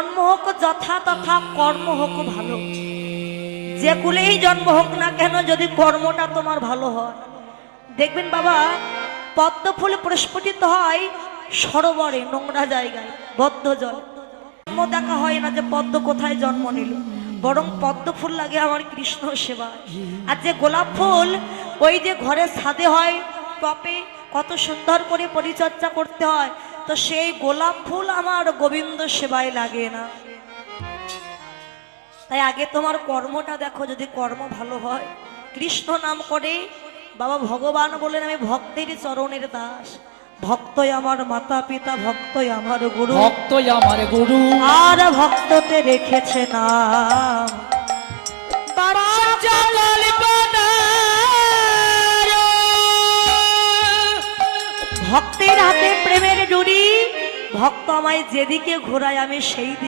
জন্ম হোক যথা তথা, কর্ম হোক ভালো। যে কুলেই জন্ম হোক না কেন, যদি কর্মটা তোমার ভালো হয়। দেখবেন বাবা, পদ্ম ফুল প্রস্ফুটিত হয় সরোবরে, নোংরা জায়গায়, বদ্ধ জল। জন্ম দেখা হয় না যে পদ্ম কোথায় জন্ম নিল, বরং পদ্ম ফুল লাগে আমার কৃষ্ণ সেবা। আর যে গোলাপ ফুল ওই যে ঘরে ছাদে হয়, টপে কত সুন্দর করে পরিচর্যা করতে হয়, তো সেই গোলাপ ফুল আমার গোবিন্দ সেবায় লাগে না। তাই আগে তোমার কর্মটা দেখো, যদি কর্ম ভালো হয়, কৃষ্ণ নাম করে। বাবা ভগবান বলেন, আমি ভক্তের চরণের দাস, ভক্তই আমার মাতা পিতা, ভক্তই আমার গুরু, ভক্তই আমার গুরু, আর ভক্ততে রেখেছে নাম। ভক্তের হাতে প্রেমের ডুরি, ভক্ত আমায় যেদিকে ঘোরায় আমি সেই